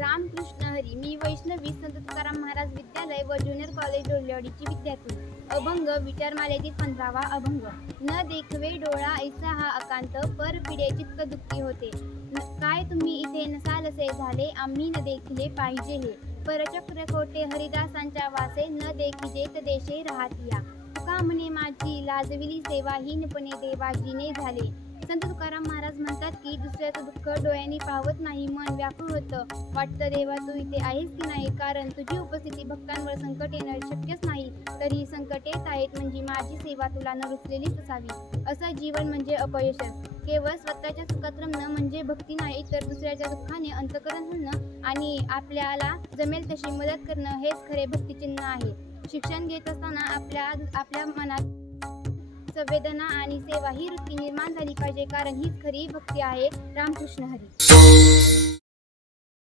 रामकृष्ण हरी. मी वैष्णवी संत तुकाराम महाराज विद्यालय व junior college डोंबिवलीची विद्यार्थी. अभंग विचारमालेतील 15वा अभंग. न देखवे डोळा ऐसा हा अकांत, पर पिढे चित्त दुःखी होते. काय तुम्ही इथे नसालसे झाले, आम्ही न देखिले पाहिजे हे. परचक्र कोटे हरिदासांच्या वासे, न देखिजेत देशे राहतिया. तुका म्हणे माझी लाजविली सेवा, हीनपणे देवाजीने झाले. संत तुकाराम महाराज म्हणतात की दुसऱ्याचं दुःख डोळ्यांनी पाहत नाही, मन व्याकुळ होतं. वाटतं देवा तू इथे आहेस की नाही, कारण तुझी उपस्थिती भक्तांवर संकट येणं शक्यच नाही. तरी संकट येत आहेत म्हणजे माझी सेवा तुला न रुचलेलीच असावी. असं जीवन म्हणजे अपयशच. केवळ स्वतःच्या सुखात रमणं म्हणजे भक्ती नाही, तर दुसऱ्याच्या दुःखाने अंतःकरण होणं आणि आपल्याला जमेल तशी मदत करणं हेच खरे भक्तिचिन्ह आहे. शिक्षण घेत असताना आपल्या मनात संवेदना आणि सेवा ही वृत्ती निर्माण झाली पाहिजे, कारण हीच खरी भक्ती आहे. रामकृष्ण हरी.